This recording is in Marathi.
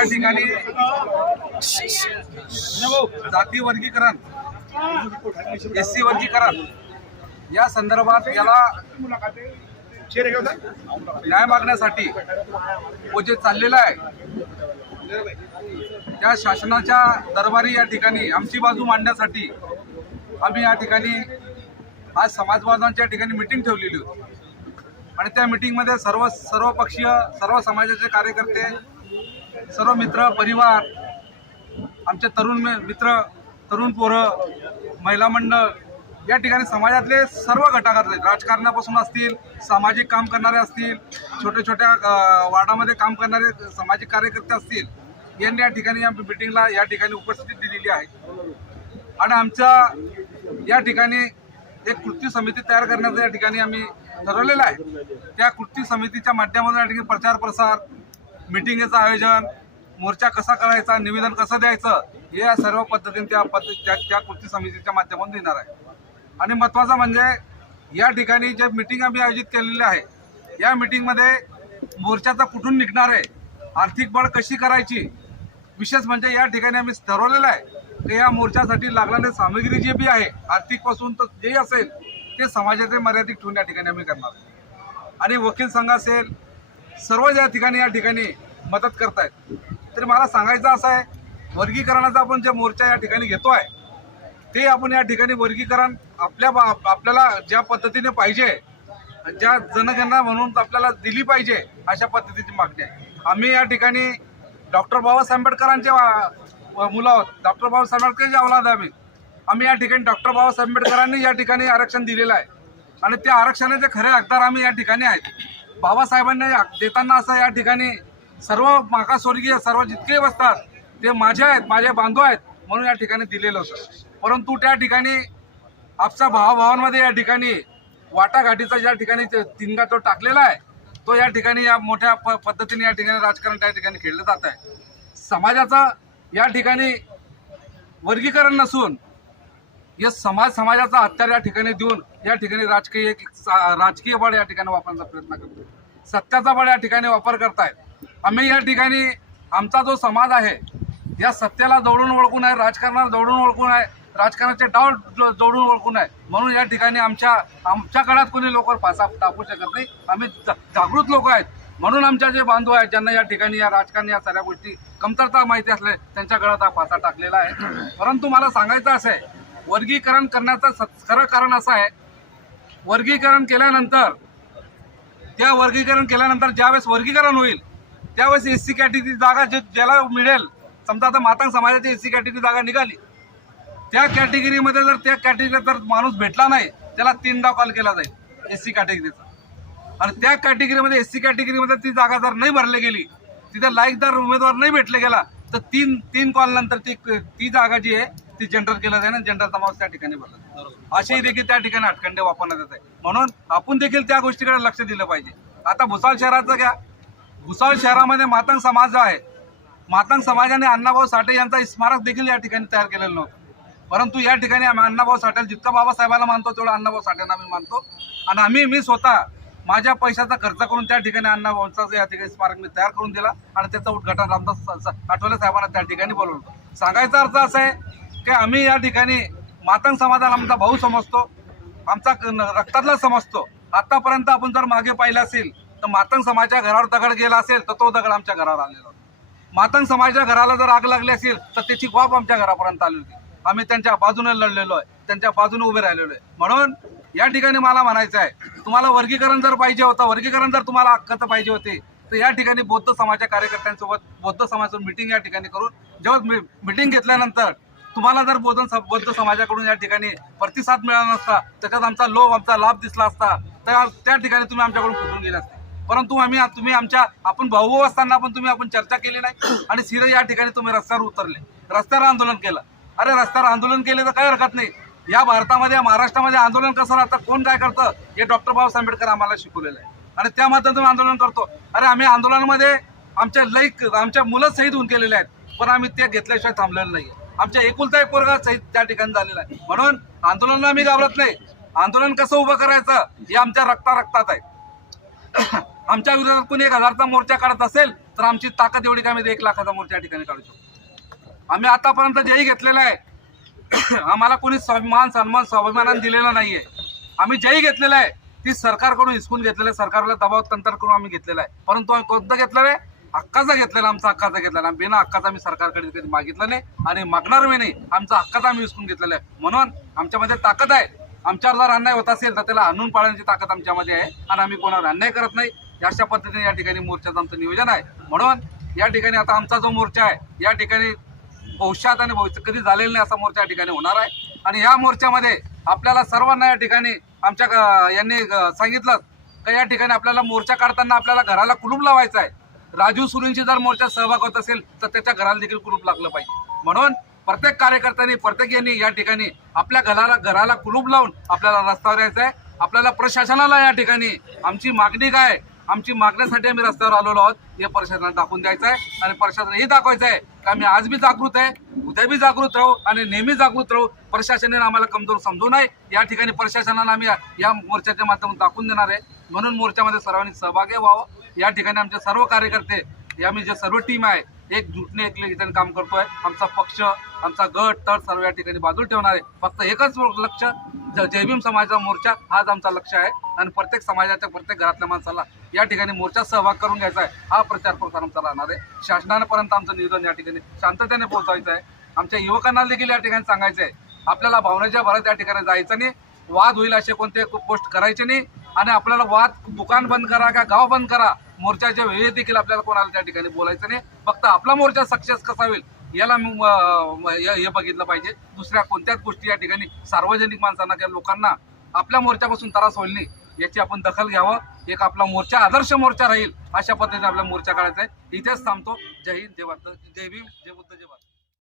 या ठिकाणी जाती वर्गीकरण, एससी वर्गीकरण या संदर्भात याला न्याय मागण्यासाठी जे चाललेलं आहे त्या शासनाच्या दरबारी या ठिकाणी आमची बाजू मांडण्यासाठी आम्ही या ठिकाणी आज समाजवादांच्या ठिकाणी मीटिंग ठेवलेली होती आणि त्या मीटिंगमध्ये सर्व पक्षीय, सर्व समाजाचे कार्यकर्ते, सर्व मित्र परिवार, आमचे तरुण मित्र, तरुण पोरं, महिला मंडळ या ठिकाणी समाजातले सर्व घटकातले, राजकारणापासून असतील, सामाजिक काम करणारे असतील, छोट्या छोट्या वार्डामध्ये काम करणारे सामाजिक कार्यकर्ते असतील, यांनी या ठिकाणी या मीटिंगला या ठिकाणी उपस्थिती दिलेली आहे आणि आमच्या या ठिकाणी एक कृती समिती तयार करण्याचं या ठिकाणी आम्ही ठरवलेलं आहे। त्या कृती समितीच्या माध्यमातून या ठिकाणी प्रचार प्रसार, मीटिंगचं आयोजन, मोर्चा कसा करायचा, निवेदन कसं द्यायचं, हे या सर्व पद्धतीने त्या कृती समितीच्या माध्यमातून देणार आहे। आणि महत्त्वाचं म्हणजे या ठिकाणी जे मीटिंग आम्ही आयोजित केलेली आहे, या मीटिंगमध्ये मोर्चाचा कुठून निघणार आहे, आर्थिक बळ कशी करायची, विशेष म्हणजे या ठिकाणी आम्ही ठरवलेलं आहे की या मोर्चासाठी लागणारी सामग्री जी बी आहे आर्थिकपासून तर जे असेल ते समाजाचे मर्यादित ठेवून या ठिकाणी आम्ही करणार आहे। आणि वकील संघ असेल, सर्व या ठिकाणी मदत करतायत। तरी मला सांगायचं असं आहे, वर्गीकरणाचा आपण जे मोर्चा या ठिकाणी घेतो आहे ते आपण या ठिकाणी वर्गीकरण आपल्याला ज्या पद्धतीने पाहिजे, ज्या जनगणना म्हणून आपल्याला दिली पाहिजे अशा पद्धतीची मागणी आहे। आम्ही या ठिकाणी डॉक्टर बाबासाहेब आंबेडकरांचे मुलं आहोत, डॉक्टर बाबासाहेब आंबेडकरांचे औलाद आम्ही या ठिकाणी डॉक्टर बाबासाहेब आंबेडकरांनी या ठिकाणी आरक्षण दिलेलं आहे आणि त्या आरक्षणाचे खरे हकदार आम्ही या ठिकाणी आहेत। बाबासाहेबांनी देताना असं या ठिकाणी सर्व मागासवर्गीय, सर्व जितके बसतात ते माझे आहेत, माझे बांधव आहेत म्हणून या ठिकाणी दिलेलं होतं। परंतु त्या ठिकाणी आपच्या भावाभावांमध्ये या ठिकाणी वाटाघाटीचा ज्या ठिकाणी तिनका तो टाकलेला आहे, तो या ठिकाणी या मोठ्या पद्धतीने या ठिकाणी राजकारण त्या ठिकाणी खेळलं जात आहे। समाजाचं या ठिकाणी वर्गीकरण नसून हे समाजाचा हत्यार या ठिकाणी देऊन या ठिकाणी राजकीय बळ या ठिकाणी वापरण्याचा प्रयत्न करतो, सत्याचा बळ या ठिकाणी वापर करतायत। आम्ही या ठिकाणी आमचा जो समाज आहे या सत्याला जवळून ओळखून आहे, राजकारणाला जवळून ओळखून आहे, राजकारणाचे डाव जवळून ओळखून आहे म्हणून या ठिकाणी आमच्या काळात कोणी लोक फासा टाकू शकत नाही। आम्ही जागृत लोक आहेत म्हणून आमच्या जे बांधव आहेत ज्यांना या ठिकाणी या राजकारण या सगळ्या गोष्टी कमतरता माहिती असले त्यांच्या गळ्यात हा फासा टाकलेला आहे। परंतु मला सांगायचं असं आहे, वर्गीकरण करण्याचं खरं कारण असं आहे, वर्गीकरण केल्यानंतर ज्यावेळेस वर्गीकरण होईल त्यावेळेस एससी कॅटेगरी जागा ज्याला मिळेल, समजा आता मातंग समाजाची एससी कॅटेगरी जागा निघाली, त्या कॅटेगरीमध्ये जर माणूस भेटला नाही त्याला 3दा कॉल केला जाईल एससी कॅटेगरीचा आणि त्या कॅटेगरीमध्ये एससी कॅटेगरीमध्ये ती जागा जर नाही भरली गेली, तिथे लायकदार उमेदवार नाही भेटले गेला तर तीन कॉल नंतर ती जागा जी आहे ती जनरल केलं जाईल आणि जनरल समावेश त्या ठिकाणी भरला, असेही देखील त्या ठिकाणी हटखंडे वापरण्यात येत आहे। म्हणून आपण देखील त्या गोष्टीकडे लक्ष दिलं पाहिजे। आता भुसावळ शहराचं घ्या, भुसावळ शहरामध्ये मातंग समाज जो आहे, मातंग समाजाने अण्णाभाऊ साठे यांचा स्मारक देखील या ठिकाणी तयार केलेलं नव्हतं, परंतु या ठिकाणी आम्ही अण्णाभाऊ साठेला जितका बाबासाहेबाला मानतो तेवढा अण्णाभाऊ साठेंना आम्ही मानतो आणि मी स्वतः माझ्या पैशाचा खर्च करून त्या ठिकाणी अण्णाभाऊंचा या ठिकाणी स्मारक मी तयार करून दिला आणि त्याचं उद्घाटन रामदास आठवले साहेबांना त्या ठिकाणी बोलवलं। सांगायचा अर्थ असा आहे की आम्ही या ठिकाणी मातंग समाजाला आमचा भाऊ समजतो, आमचा रक्तातला समजतो। आतापर्यंत आपण जर मागे पाहिलं असेल तर मातंग समाजाच्या घरावर दगड गेला असेल तर तो दगड आमच्या घरावर आलेला होता, मातंग समाजाच्या घराला जर आग लागली असेल तर त्याची वाफ आमच्या घरापर्यंत आली होती। आम्ही त्यांच्या बाजूने लढलेलो आहे, त्यांच्या बाजूने उभे राहिलेलो आहे। म्हणून या ठिकाणी मला म्हणायचं आहे, तुम्हाला वर्गीकरण जर पाहिजे होतं, वर्गीकरण जर तुम्हाला हक्काचं पाहिजे होते तर या ठिकाणी बौद्ध समाजाच्या कार्यकर्त्यांसोबत बौद्ध समाजाचं मीटिंग या ठिकाणी करून जेव्हा मीटिंग घेतल्यानंतर तुम्हाला जर बौद्ध समाजाकडून या ठिकाणी प्रतिसाद मिळाला नसता, त्याच्यात आमचा लाभ दिसला असता तर त्या ठिकाणी तुम्ही आमच्याकडून फुटून गेले असते। परंतु आपण भाऊ असताना आपण चर्चा केली नाही आणि सिरे या ठिकाणी तुम्ही रस्त्यावर उतरले, रस्त्यावर आंदोलन केलं। अरे रस्त्यावर आंदोलन केले तर काही हरकत नाही, या भारतामध्ये महाराष्ट्रामध्ये आंदोलन कसं राहतं, कोण काय करतं हे डॉक्टर बाबासाहेब आंबेडकर आम्हाला शिकवलेलं आहे आणि त्या माध्यमातून आंदोलन करतो। अरे आम्ही आंदोलनामध्ये आमच्या मुलं शहीद होऊन केलेले आहेत, पण आम्ही ते घेतल्याशिवाय थांबलेलं नाही। आमच्या एकुलता एक पोरगा शहीद त्या ठिकाणी झालेला आहे। म्हणून आंदोलनाला आम्ही घाबरत नाही, आंदोलन कसं उभं करायचं हे आमच्या रक्तात आहे। आमच्या विरोधात कोणी 1000चा मोर्चा काढत असेल तर आमची ताकद एवढी काय आम्ही 1 लाखाचा मोर्चा या ठिकाणी काढू शकतो. आम्ही आतापर्यंत जेही घेतलेलं आहे आम्हाला कोणी स्वाभिमानाने दिलेला नाहीये. आम्ही जेही घेतलेलं आहे ती सरकारकडून हिसकून घेतलेलं आहे, सरकारला दबाव तंत्र करून आम्ही घेतलेला आहे. परंतु आम्ही कोणतं घेतलेलं आहे? हक्काचा घेतलेला, आमचा हक्काचा घेतलेला. बिना हक्काचा आम्ही सरकारकडे कधी मागितलं नाही आणि मागणार मी नाही. आमचा हक्काचा आम्ही हिसकून घेतलेला आहे. म्हणून आमच्यामध्ये ताकद आहे. आमच्यावर जर अन्याय होत असेल तर त्याला आणून पाळण्याची ताकद आमच्यामध्ये आहे आणि आम्ही कोणावर अन्याय करत नाही. अशा पद्धतीने या ठिकाणी मोर्चाचं आमचं नियोजन आहे. म्हणून या ठिकाणी आता आमचा जो मोर्चा आहे या ठिकाणी भविष्यात आणि भविष्य कधी झालेला नाही असा मोर्चा या ठिकाणी होणार आहे. आणि या मोर्चामध्ये आपल्याला सर्वांना या ठिकाणी आमच्या यांनी सांगितलं का या ठिकाणी आपल्याला मोर्चा काढताना आपल्याला घराला कुलूप लावायचा आहे. राजू सुरींची जर मोर्चात सहभाग होत असेल तर त्याच्या घराला देखील कुलूप लागलं पाहिजे. म्हणून प्रत्येक कार्यकर्त्यांनी प्रत्येकाने या ठिकाणी आपल्या घराला कुलूप लावून आपल्याला रस्त्यावर यायचं आहे. आपल्याला प्रशासनाला या ठिकाणी आमची मागणी काय, आमची मागण्यासाठी आम्ही रस्त्यावर आलेलो आहोत हे प्रशासनाला दाखवून द्यायचं आहे. आणि प्रशासनाला हे दाखवायचं आहे की आम्ही आज बी जागृत आहे, उद्या बी जागृत राहू आणि नेहमी जागृत राहू. प्रशासनाने आम्हाला कमजोर समजू नये या ठिकाणी प्रशासनाला आम्ही या मोर्चाच्या माध्यमातून दाखवून देणार आहे. म्हणून मोर्चामध्ये सर्वांनी सहभागी व्हावं. या ठिकाणी आमचे सर्व कार्यकर्ते आम्ही जे सर्व टीम आहे एकजुटने एकत्रित काम करतोय. आमचा पक्ष, आमचा गट तट सर्व या ठिकाणी बाजूला ठेवणार आहे. फक्त एकच लक्ष, जय भीम समाजाचा मोर्चा हाच आमचा लक्ष आहे. आणि प्रत्येक समाजाच्या प्रत्येक घरातल्या माणसाला या ठिकाणी मोर्चात सहभाग करून घ्यायचा आहे. हा प्रचार प्रसार आमचा राहणार आहे. शासनापर्यंत आमचं निवेदन या ठिकाणी शांततेने पोहोचवायचं आहे. आमच्या युवकांना देखील या ठिकाणी सांगायचं आहे आपल्याला भावनेच्या भरात या ठिकाणी जायचं नाही. वाद होईल असे कोणते पोस्ट करायचे नाही. आणि आपल्याला वाद दुकान बंद करा का गाव बंद करा, मोर्चाच्या वेळी देखील आपल्याला कोणाला त्या ठिकाणी बोलायचं नाही. फक्त आपला मोर्चा सक्सेस कसा होईल याला हे बघितलं पाहिजे. दुसऱ्या कोणत्याच गोष्टी या ठिकाणी सार्वजनिक माणसांना किंवा लोकांना आपल्या मोर्चापासून त्रास होईल नाही याची आपण दखल घ्यावं. एक आपला मोर्चा आदर्श मोर्चा राहील अशा पद्धतीने आपला मोर्चा काढायचा आहे. इथेच थांबतो. जय हिंद, जय भारत, जय भीम, जय बुद्ध, जय भारत.